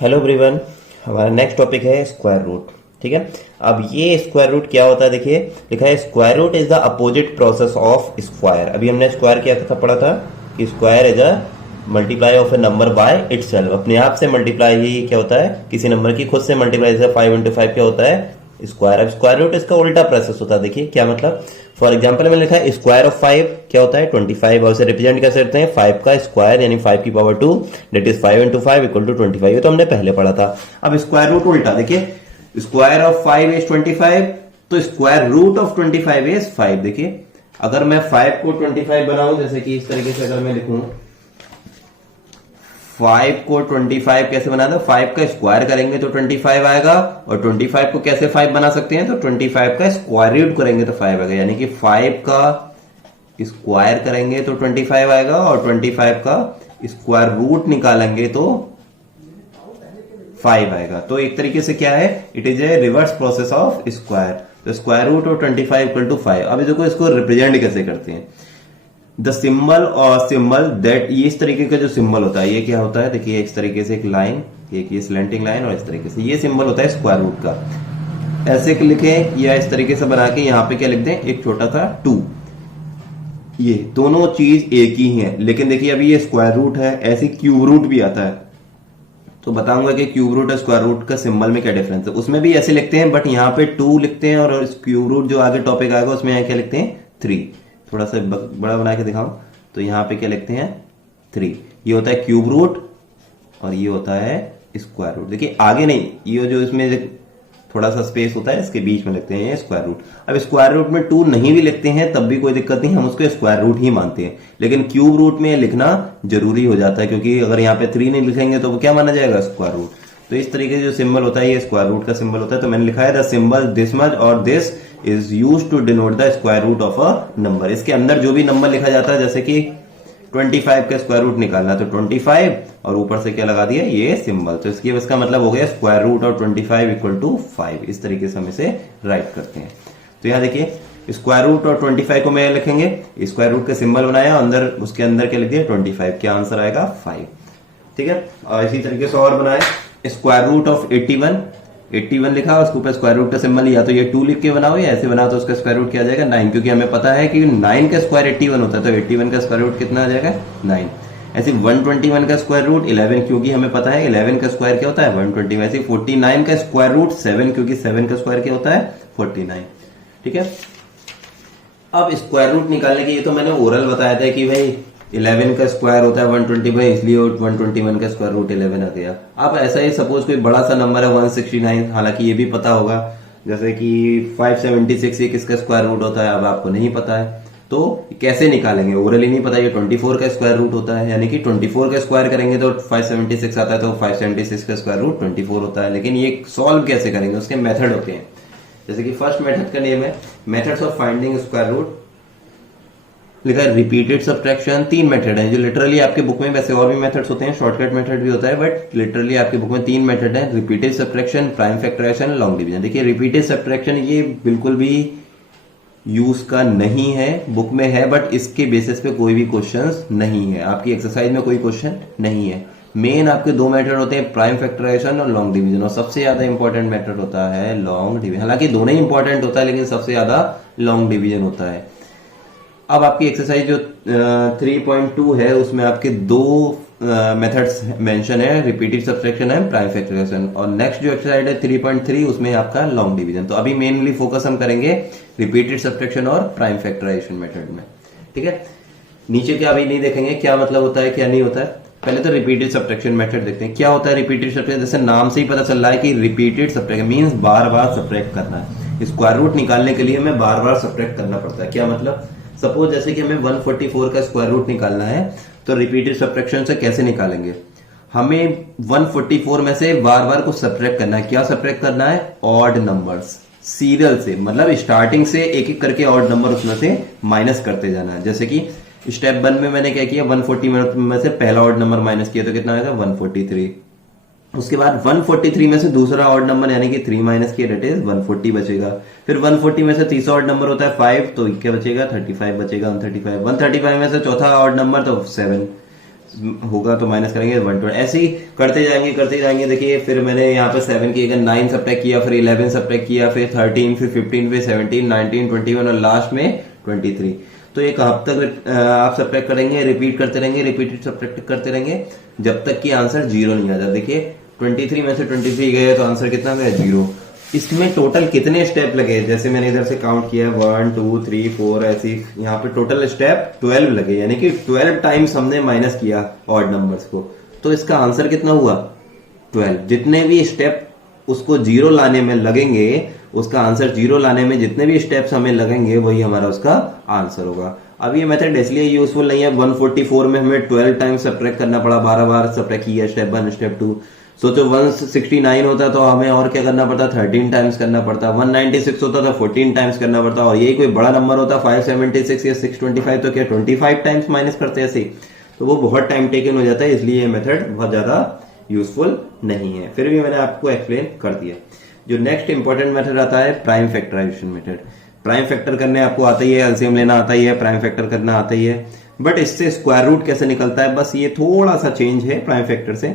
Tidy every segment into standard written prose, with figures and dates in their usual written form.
Hello everyone. हमारा next topic है square root. ठीक है, अब ये स्क्वायर रूट क्या होता है, देखिए लिखा है square root is the opposite process of square. अभी हमने स्क्वायर क्या था पढ़ा था कि square is a multiply of a number by itself. अपने आप से मल्टीप्लाई ही क्या होता है, किसी नंबर की खुद से मल्टीप्लाई, जैसे 5 इंटू 5 क्या होता है स्क्वायर। अब स्क्वायर रूट इसका उल्टा प्रोसेस होता है। देखिए क्या मतलब, फॉर एग्जांपल मैंने लिखा है स्क्वायर ऑफ 5 क्या होता है 25, और उसे रिप्रेजेंट कैसे करते हैं 5 का स्क्वायर यानी 5 की power 2 that is 5 into 5 equal to 25। ये तो हमने पहले पढ़ा था। अब स्क्वायर रूट उल्टा देखिए, स्क्वायर ऑफ 5 इज 25, तो स्क्वायर रूट ऑफ 25 इज 5। देखिए अगर मैं 5 को 25 बनाऊं, जैसे कि इस तरीके से अगर मैं लिखूं 5 को 25 कैसे बनाना, 5 का स्क्वायर करेंगे तो 25 आएगा, और 25 को कैसे 5 बना सकते हैं, तो 25 का स्क्वायर रूट करेंगे तो 5 आएगा, यानी कि 5 का स्क्वायर करेंगे तो 25 आएगा, और 25 का स्क्वायर रूट निकालेंगे तो 5 आएगा। तो एक तरीके से क्या है, it is a reverse process of square. तो square root of 25 equal to 5। अब देखो इसको रिप्रेजेंट कैसे करते हैं, द सिंबल और सिंबल दैट, ये इस तरीके का जो सिंबल होता है ये क्या होता है, देखिए इस तरीके से एक लाइन, एक ये स्लैंटिंग लाइन, और इस तरीके से ये सिंबल होता है स्क्वायर रूट का। ऐसे लिखें या इस तरीके से बना के यहाँ पे क्या लिख दें, एक छोटा सा 2। ये दोनों चीज एक ही है, लेकिन देखिए अभी ये स्क्वायर रूट है, ऐसे क्यूब रूट भी आता है, तो बताऊंगा कि क्यूब रूट और स्क्वायर रूट का सिंबल में क्या डिफरेंस है। उसमें भी ऐसे लिखते हैं, बट यहाँ पे 2 लिखते हैं, और क्यूब रूट जो आगे टॉपिक आएगा उसमें यहाँ क्या लिखते हैं 3। थोड़ा सा बड़ा बना के दिखाऊं तो यहाँ पे क्या लिखते हैं 3। ये होता है क्यूब रूट और ये होता है स्क्वायर रूट। देखिए आगे नहीं, ये जो इसमें थोड़ा सा स्पेस होता है इसके बीच में लिखते हैं ये स्क्वायर रूट। अब स्क्वायर रूट में 2 नहीं भी लिखते हैं तब भी कोई दिक्कत नहीं, हम उसको स्क्वायर रूट ही मानते हैं, लेकिन क्यूब रूट में लिखना जरूरी हो जाता है, क्योंकि अगर यहाँ पे 3 नहीं लिखेंगे तो वो क्या माना जाएगा स्क्वायर रूट। तो इस तरीके से जो सिंबल होता है ये स्क्वायर रूट का सिंबल होता है। तो मैंने लिखा है द सिंबल दिस मच और this is use to denote the square root of a number. इसके अंदर जो भी नंबर लिखा जाता है, जैसे कि 25 का स्क्वायर रूट निकालना, तो 25 और ऊपर से क्या लगा दिया ये सिंबल, तो इसका मतलब हो गया square root of 25 equal to 5। इस तरीके से हम इसे राइट करते हैं। तो यहाँ देखिए स्क्वायर रूट और 25 को मैं लिखेंगे, स्क्वायर रूट का सिंबल बनाया, अंदर उसके अंदर क्या लिख दिया 25, क्या आंसर आएगा 5। ठीक है, और इसी तरीके से और बनाए स्क्वायर रूट ऑफ 81 लिखा, उसके ऊपर स्क्वायर रूट का सिंबल, या तो ये 2 लिख के बनाओ या ऐसे बनाओ, तो उसका स्क्वायर रूट क्या आ जाएगा 9, क्योंकि हमें पता है कि 9 का स्क्वायर 81 होता है, तो 81 का स्क्वायर रूट कितना आ जाएगा 9। ऐसे 121 का स्क्वायर रूट 11, क्योंकि हमें पता है 11 का स्क्वायर क्या होता है 120। वैसे 49 का स्क्वायर रूट 7, क्योंकि 7 का स्क्वायर क्या होता है 49। ठीक है, अब स्क्वायर रूट निकालने के, ये तो मैंने ओरल बताया था कि भाई 11 का स्क्वायर होता है 120, इसलिए 121 का स्क्वायर रूट 11 आ गया। अब ऐसा ही सपोज कोई बड़ा सा नंबर है 169, हालांकि ये भी पता होगा, जैसे कि 576 ये किसका स्क्वायर रूट होता है, अब आपको नहीं पता है तो कैसे निकालेंगे, ओरली नहीं पता। ये 24 का स्क्वायर रूट होता है, यानी कि 24 का स्क्वायर करेंगे तो 576 आता है, तो 576 का स्क्वायर रूट 24 होता है। लेकिन ये सॉल्व कैसे करेंगे, उसके मेथड होते हैं। जैसे कि फर्स्ट मेथड का नेम है methods of finding square root, लिखा है रिपीटेड सब्ट्रैक्शन। 3 मेथड हैं जो लिटरली आपके बुक में, वैसे और भी मेथड्स होते हैं, शॉर्टकट मेथड भी होता है, बट लिटरली आपके बुक में 3 मेथड हैं, repeated subtraction, prime factorization, long division. देखिए रिपीटेड सब्ट्रैक्शन ये बिल्कुल भी यूज का नहीं है, बुक में है बट इसके बेसिस पे कोई भी क्वेश्चंस नहीं है, आपकी एक्सरसाइज में कोई क्वेश्चन नहीं है। मेन आपके 2 मेथड होते हैं, प्राइम फैक्टराइजेशन और लॉन्ग डिवीजन, और सबसे ज्यादा इंपॉर्टेंट मेथड होता है लॉन्ग डिवीजन। हालांकि दोनों ही इंपॉर्टेंट होता है, लेकिन सबसे ज्यादा लॉन्ग डिवीजन होता है। अब आपकी एक्सरसाइज जो 3.2 है उसमें आपके 2 मेथड्स मेंशन है, रिपीटेड सब्ट्रैक्शन है, प्राइम फैक्टराइजेशन, और नेक्स्ट जो एक्सरसाइज है 3.3 उसमें आपका लॉन्ग डिवीजन। तो अभी मेनली फोकस हम करेंगे रिपीटेड सब्ट्रैक्शन और प्राइम फैक्टराइजेशन मेथड में। ठीक है, नीचे क्या अभी नहीं देखेंगे क्या मतलब होता है क्या नहीं होता है, पहले तो रिपीटेड सब्ट्रैक्शन मेथड देखते हैं। क्या होता है रिपीटेड सब्ट्रैक्शन, जैसे नाम से ही पता चल रहा है कि रिपीटेड सब्ट्रैक्शन मींस बार बार सब्ट्रैक्ट करना है। स्क्वायर रूट निकालने के लिए हमें बार बार सब्ट्रैक्ट करना पड़ता है। क्या मतलब, सपोज जैसे कि हमें 144 का स्क्वायर रूट निकालना है, तो रिपीटेड सब्ट्रैक्शन से कैसे निकालेंगे, हमें 144 में से बार बार कुछ सब्ट्रैक्ट करना है। क्या सब्ट्रैक्ट करना है, ऑड नंबर्स सीरियल से, मतलब स्टार्टिंग से एक एक करके ऑड नंबर उसमें से माइनस करते जाना है। जैसे कि स्टेप 1 में मैंने क्या किया, 140 में से पहला ऑड नंबर माइनस किया तो कितना आएगा 143। उसके बाद 143 में से दूसरा ऑड नंबर यानी कि 3 माइनस किया, डेट इज 140 बचेगा। फिर 140 में से तीसरा ऑड नंबर होता है 5, तो क्या बचेगा 35 बचेगा, 135 में से चौथा ऑड नंबर तो 7, होगा तो माइनस करेंगे 120, ऐसे ही करते जाएंगे। देखिए फिर मैंने यहाँ पे 7 की जगह 9 सब्ट्रैक्ट किया, फिर 11 सब्ट्रैक्ट किया, फिर 13, फिर 15, फिर 17, 19, 21 और लास्ट में 23। तो ये कब तक आप सब्ट्रैक्ट करेंगे, रिपीट करते रहेंगे, रिपीटेड सब्ट्रैक्ट करते रहेंगे जब तक कि आंसर 0 नहीं आ जाता। देखिए 23 में से 23 गए तो आंसर कितना गया, 0। इसमें टोटल कितने स्टेप लगे, जैसे मैंने इधर से काउंट किया 1 2 3 4, ऐसी यहाँ पे टोटल स्टेप 12 लगे, यानी कि 12 टाइम्स हमने माइनस किया ऑड नंबर्स को। तो इसका आंसर कितना हुआ 12। जितने भी स्टेप उसको 0 लाने में लगेंगे, उसका आंसर 0 लाने में जितने भी स्टेप्स हमें लगेंगे वही हमारा उसका आंसर होगा। अब ये मेथड इसलिए यूजफुल नहीं है, 144 में हमें 12 टाइम्स सब्ट्रैक्ट करना पड़ा, 12 बार सब्ट्रैक्ट किया, स्टेप 1 स्टेप 2। सोचो 169 होता तो हमें और क्या करना पड़ता, 13 टाइम्स करना पड़ता। 196 होता तो 14 टाइम्स करना पड़ता। और यही कोई बड़ा नंबर होता 576 या 625 तो क्या 25 टाइम्स माइनस करते ऐसे, तो वो बहुत टाइम टेकन हो जाता है, इसलिए ये मेथड बहुत ज्यादा यूजफुल नहीं है। फिर भी मैंने आपको एक्सप्लेन कर दिया। जो नेक्स्ट इंपॉर्टेंट मेथड आता है prime factorization method. Prime factor करने आपको आता ही है, एलसीएम लेना आता ही है, प्राइम फैक्टर करना आता ही है, बट इससे स्क्वायर रूट कैसे निकलता है, बस ये थोड़ा सा चेंज है प्राइम फैक्टर से।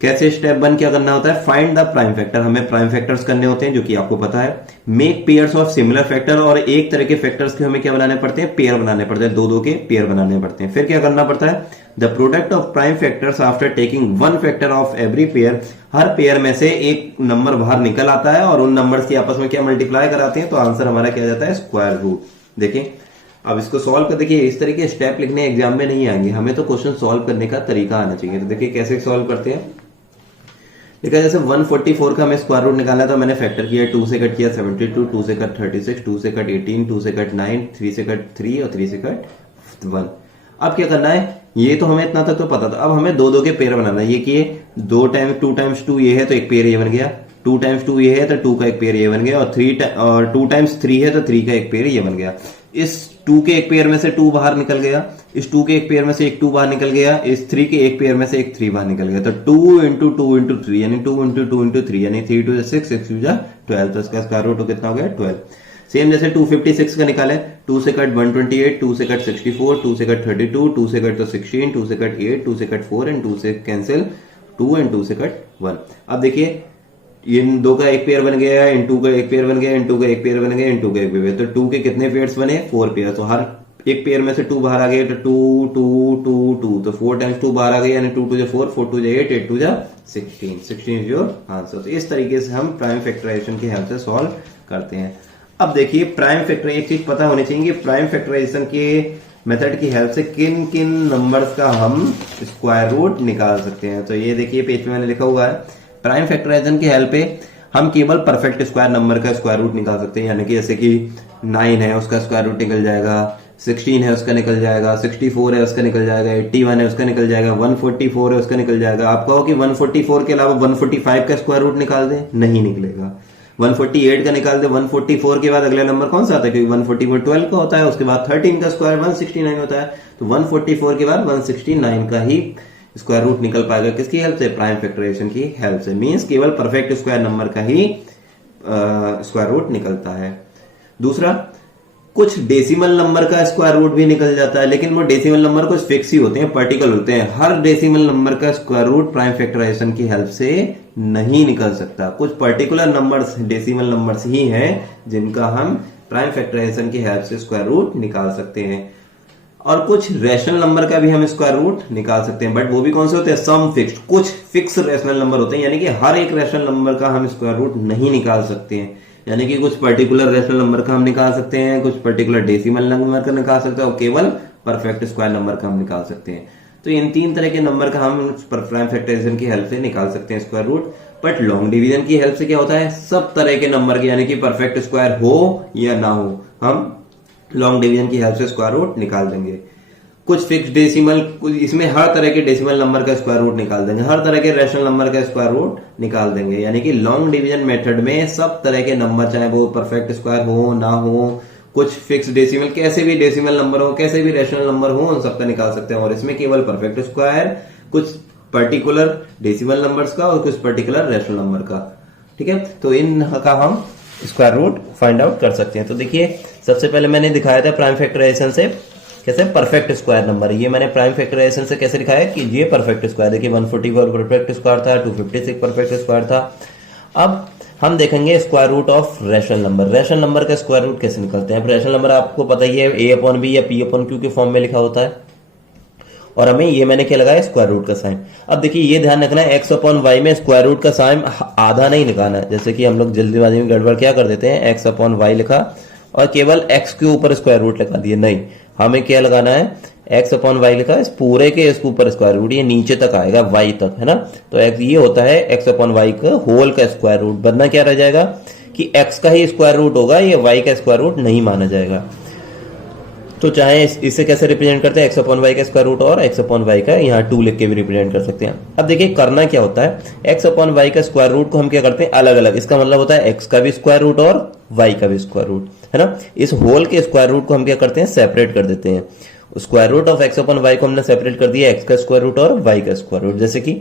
कैसे, स्टेप 1 क्या करना होता है, फाइंड द प्राइम फैक्टर। हमें प्राइम फैक्टर्स करने होते हैं जो कि आपको पता है। Make pairs of similar factor, और एक तरह के फैक्टर्स के हमें क्या बनाने पड़ते हैं, पेयर बनाने पड़ते हैं, दो के पेयर बनाने पड़ते हैं। फिर क्या करना पड़ता है, the product of prime factors after taking one factor of every pair. Her pair में से एक नंबर बाहर निकल आता है और उन नंबर्स की आपस में क्या मल्टीप्लाई कराते हैं, तो आंसर हमारा क्या जाता है, स्क्वायर रूट। देखिए अब इसको सॉल्व कर, देखिए इस तरीके स्टेप लिखने एग्जाम में नहीं आएंगे, हमें तो क्वेश्चन सॉल्व करने का तरीका आना चाहिए। तो देखिए कैसे सॉल्व करते हैं। देखा जैसे 144 का हमें स्क्वायर रूट निकाला, तो मैंने फैक्टर किया, 2 से कट किया 72, 2 से कट 36, 2 से कट 18, 2 से कट 9, 3 से कट 3 और 3 से कट 1। अब क्या करना है, ये तो हमें इतना तक तो पता था, अब हमें दो के पेयर बनाना है। ये किए 2 टाइम्स 2 ये है तो एक पेयर ये बन गया, 2 टाइम्स 2 ये है तो 2 का एक पेयर ये बन गया, और 2 टाइम्स 3 है तो 3 का एक पेयर ये बन गया। इस 2 के एक पेयर में से 2 बाहर निकल गया, इस 2 के एक पेयर में से एक 2 बाहर निकल गया, इस 3 के एक पेयर में से एक 3 बाहर निकल गया। तो 2 इंटू 2 इंटू 3 यानी 2 इंटू 2 इंटू 3 यानी 3 2 6 6 2 12, तो इसका स्क्वायर रूट कितना हो गया 12। सेम जैसे 256 का निकाले, 2 से कट 128, 2 से कट 64, 2 से कट 32, 2 से कट तो 16, 2 से कट 8, 2 से कट 4 एंड 2 से कैंसिल 2 एंड 2 से कट 1। अब देखिए इन 2 का एक पेयर बन गया, इन 2 का एक पेयर बन गया, इन 2 का एक पेयर बन गया, इन 2 का एक पेयर, तो 2 के कितने पेयर्स बने, 4 पेयर। तो हर एक पेयर में से 2 बाहर आ गए, तो 2 2 2 2, तो 4 टाइम्स 2 बाहर आ गए, यानी 2 2 4, 4 2 8, 8 2 16, 16 इज योर आंसर। तो इस तरीके से हम प्राइम फैक्टराइजेशन की हेल्प से सॉल्व करते हैं। अब देखिए प्राइम फैक्टर, एक चीज पता होनी चाहिए कि प्राइम फैक्टराइजेशन के मेथड की हेल्प से किन किन नंबर्स का हम स्क्वायर रूट निकाल सकते हैं। तो ये देखिए पेज पे मैंने लिखा हुआ है, प्राइम फैक्टराइजेशन की हेल्प पे हम केवल परफेक्ट स्क्वायर नंबर का स्क्वायर रूट निकाल सकते हैं। यानी कि जैसे कि 9 है उसका स्क्वायर रूट निकल जाएगा, 16 है उसका निकल जाएगा, 64 है उसका निकल जाएगा, 81 है उसका निकल जाएगा, 144 है उसका निकल जाएगा। आप कहो कि 144 के अलावा 145 का स्क्वायर रूट निकाल दें, नहीं निकलेगा। 148 का निकाल दे, 144 के बाद अगला नंबर कौन सा आता है, क्योंकि 144 12 का होता है, उसके बाद 13 का स्क्वायर 169 होता है, तो 144 के बाद 169 का ही स्क्वायर रूट निकल पाएगा। किसकी हेल्प से, प्राइम फैक्टराइजेशन की हेल्प से। मींस केवल परफेक्ट स्क्वायर नंबर का ही स्क्वायर रूट निकलता है। दूसरा, कुछ डेसिमल नंबर का स्क्वायर रूट भी निकल जाता है, लेकिन वो डेसिमल नंबर कुछ फिक्स ही होते हैं, पार्टिकल होते हैं। हर डेसिमल नंबर का स्क्वायर रूट प्राइम फैक्टराइजेशन की हेल्प से नहीं निकल सकता। कुछ पर्टिकुलर नंबर्स, डेसिमल नंबर्स ही हैं जिनका हम प्राइम फैक्टराइजेशन की हेल्प से स्क्वायर रूट निकाल सकते हैं। और कुछ रैशनल नंबर का भी हम स्क्वायर रूट निकाल सकते हैं, बट वो भी कौन से होते हैं, सम फिक्स्ड। कुछ फिक्स रैशनल नंबर होते हैं, यानी कि हर एक रैशनल नंबर का हम स्क्वायर रूट नहीं निकाल सकते हैं। यानी कि कुछ पर्टिकुलर रैशनल नंबर का हम निकाल सकते हैं, कुछ पर्टिकुलर डेसिमल नंबर का निकाल सकते हैं, और केवल परफेक्ट स्क्वायर नंबर का हम निकाल सकते हैं। तो इन 3 तरह के नंबर का हम प्राइम फैक्टराइजेशन की हेल्प से निकाल सकते हैं square root. But long division की हेल्प से क्या होता है, सब तरह के नंबर के, यानी कि परफेक्ट स्क्वायर हो या ना हो, हम लॉन्ग डिवीजन की हेल्प से स्क्वायर रूट निकाल देंगे। कुछ फिक्स डेसिमल, इसमें हर तरह के डेसिमल नंबर का स्क्वायर रूट निकाल देंगे, हर तरह के रैशनल नंबर का स्क्वायर रूट निकाल देंगे। यानी कि लॉन्ग डिवीजन मेथड में सब तरह के नंबर, चाहे वो परफेक्ट स्क्वायर हो ना हो, कुछ फिक्स डेसिमल, कैसे भी डेसिमल नंबर हो, कैसे भी रैशनल नंबर हो, उन सबका निकाल सकते हैं। और इसमें केवल परफेक्ट स्क्वायर, कुछ पर्टिकुलर डेसिमल नंबर्स का और कुछ पर्टिकुलर रैशनल नंबर का। ठीक है, तो इन का हम स्क्वायर रूट फाइंड आउट कर सकते हैं। तो देखिए सबसे पहले मैंने दिखाया था प्राइम फैक्टराइजेशन से कैसे परफेक्ट स्क्वायर नंबर है। ये मैंने प्राइम फैक्टराइजेशन से कैसे लिखा है कि ये परफेक्ट स्क्वायर, देखिए 144 परफेक्ट स्क्वायर था, 256 परफेक्ट स्क्वायर था। अब हम देखेंगे square root of rational number. Rational number का स्क्वायर रूट कैसे निकलते हैं। रैशनल नंबर आपको पता ही है a अपॉन बी या p अपॉन क्यू के फॉर्म में लिखा होता है, और हमें ये मैंने क्या लगाया स्क्वायर रूट का साइन। अब देखिए ये ध्यान रखना है x अपॉन वाई में स्क्वायर रूट का साइन आधा नहीं निकालना है, जैसे कि हम लोग जल्दीबाजी में गड़बड़ क्या कर देते हैं, x अपॉन वाई लिखा और केवल x के ऊपर स्क्वायर रूट लगा दिए। नहीं, हमें क्या लगाना है, x अपॉन वाई लिखा, इस पूरे के इसके ऊपर स्क्वायर रूट, ये नीचे तक आएगा y तक, है ना। तो ये होता है x अपॉन वाई का होल का स्क्वायर रूट। बनना क्या रह जाएगा कि x का ही स्क्वायर रूट होगा, ये y का स्क्वायर रूट नहीं माना जाएगा। तो चाहे इसे कैसे रिप्रेजेंट करते हैं, x अपॉन वाई का स्क्वायर रूट और x अपॉन वाई का यहाँ 2 लिख के भी रिप्रेजेंट कर सकते हैं। अब देखिए करना क्या होता है, x अपॉन वाई का स्क्वायर रूट को हम क्या करते हैं अलग अलग, इसका मतलब होता है x का भी स्क्वायर रूट और y का भी स्क्वायर रूट, है ना। इस होल के स्क्वायर रूट को हम क्या करते हैं सेपरेट कर देते हैं। Square root of x upon y को हमने सेपरेट कर दिया, x का स्क्वायर रूट और y का स्क्वायर रूट। जैसे कि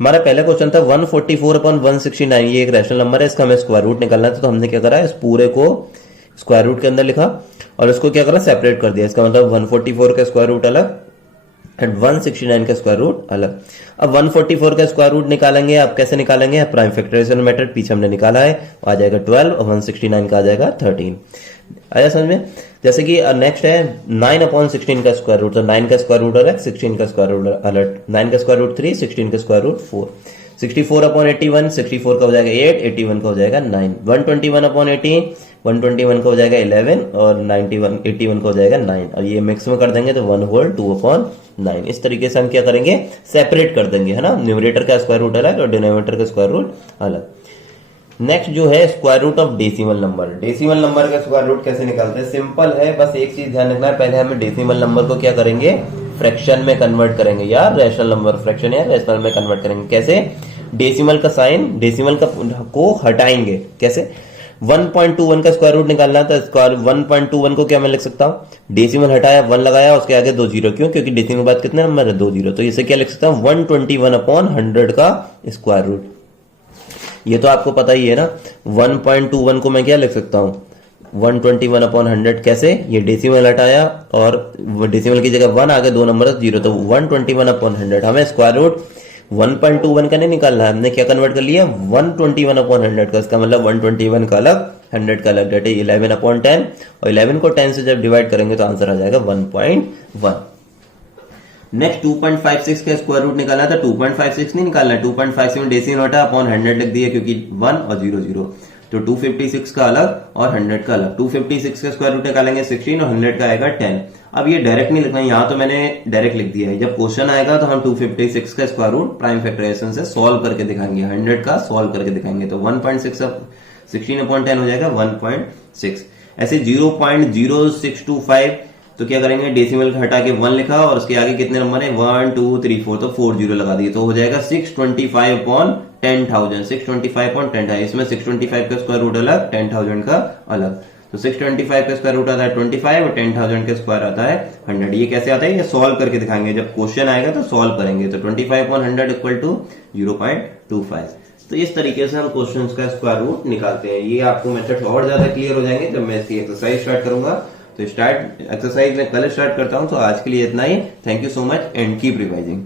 हमारा पहला क्वेश्चन था 144 अपॉन 169, ये एक रैशनल नंबर है, इसका हमें स्क्वायर रूट निकालना था। तो हमने क्या करा, इस पूरे को स्क्वायर रूट के अंदर लिखा और इसको क्या करा सेपरेट कर दिया। इसका मतलब 144 का स्क्वायर रूट अलग एंड 169 का स्क्वायर रूट अलग। अब 144 का स्क्वायर रूट निकालेंगे, आप कैसे निकालेंगे, प्राइम फैक्टराइजेशन मेथड पीछे हमने निकाला है, आ जाएगा 12 और 169 का आ जाएगा 13। आया समझ में। जैसे कि नेक्स्ट है 9 अपॉन 16 का स्क्वायर रूट, तो 9 का स्क्वायर रूट अलग, 16 का स्क्वायर रूट अलग। 9 का स्क्वायर रूट 3, 16 का स्क्वायर रूट 4। 64 अपॉन 81, 64 का हो जाएगा 8, 81 का हो जाएगा 9। 121 अपॉन 18, 121 का हो जाएगा 11 और 81 का हो जाएगा 9। और ये मिक्स में कर देंगे तो 1 होल 2 अपॉन 9। इस तरीके से हम क्या करेंगे सेपरेट कर देंगे, है ना। न्यूमरेटर का स्क्वायर रूट अलग और डिनोमिनेटर का स्क्वायर रूट अलग। नेक्स्ट जो है square root of decimal number. Decimal number का स्क्वायर रूट कैसे निकालते हैं, सिंपल है, बस एक चीज ध्यान रखना है, पहले हमें डेसिमल नंबर को क्या करेंगे फ्रैक्शन में कन्वर्ट करेंगे या रैशनल नंबर फ्रैक्शन या रैशनल में कन्वर्ट करेंगे। कैसे, डेसिमल का साइन डेसिमल का को हटाएंगे। कैसे, 1.21 का स्क्वायर रूट निकालना है तो स्क्वायर 1.21 को क्या मैं लिख सकता हूं, डेसिमल हटाया 1 लगाया उसके आगे 2 जीरो, क्यों, क्योंकि डेसिमल के बाद कितने नंबर है 2 जीरो, तो इसे क्या लिख सकता हूं 121 अपॉन 100 का स्क्वायर रूट। ये तो आपको पता ही है ना, 1.21 को मैं क्या लिख सकता हूं 121 अपॉन 100। कैसे, ये डेसिमल हटाया और डेसिमल की जगह 1 आगे 2 नंबर 0, तो 121 अपॉन 100। हमें स्क्वायर रूट 1.21 का नहीं निकालना है, हमने क्या कन्वर्ट कर लिया 121 अपॉन 100 का। इसका मतलब 121 का अलग 100 का अलग, डेट 11 अपॉन 10, और 11 को 10 से जब डिवाइड करेंगे तो आंसर आ जाएगा 1.1। नेक्स्ट 2.56 का स्क्वायर रूट निकालना था, 2.56 नहीं निकालना है, 2.56 डेसिमल हटा अपॉन 100 लिख दिया क्योंकि 1 और 0 0, तो 256 का अलग और 100 का अलग। 256 का स्क्वायर रूट निकालेंगे 16 और 100 का आएगा 10। अब ये डायरेक्ट नहीं लिखना, यहाँ तो मैंने डायरेक्ट लिख दिया है, जब क्वेश्चन आएगा तो हम 256 का स्क्वायर रूट प्राइम फैक्टराइजेशन से सॉल्व करके दिखाएंगे, 100 का सॉल्व करके दिखाएंगे, तो 1.6 16 अपॉन 10 हो जाएगा 1.6। ऐसे 0.0625, तो क्या करेंगे डेसिमल हटा के 1 लिखा और उसके आगे कितने नंबर है 1 2 3 4, तो 4 जीरो लगा दिए, तो हो जाएगा 625 अपॉन 10,000। 625 अपॉन 10,000, इसमें 625 का स्क्वायर रूट अलग 10,000 का अलग, तो 625 का स्क्वायर रूट आता है 25 और 10,000 का स्क्वायर आता है 100। ये कैसे आता है, ये सॉल्व करके दिखाएंगे, जब क्वेश्चन आएगा तो सॉल्व करेंगे, तो 25 अपॉन 100 इक्वल टू 0.25। तो इस तरीके से हम क्वेश्चन का स्क्वायर रूट निकालते हैं। ये आपको मेथड और ज्यादा क्लियर हो जाएंगे जब मैं इसकी एक्सरसाइज स्टार्ट करूंगा। तो एक्सरसाइज मैं कल स्टार्ट करता हूं, तो आज के लिए इतना ही। Thank you so much and keep revising.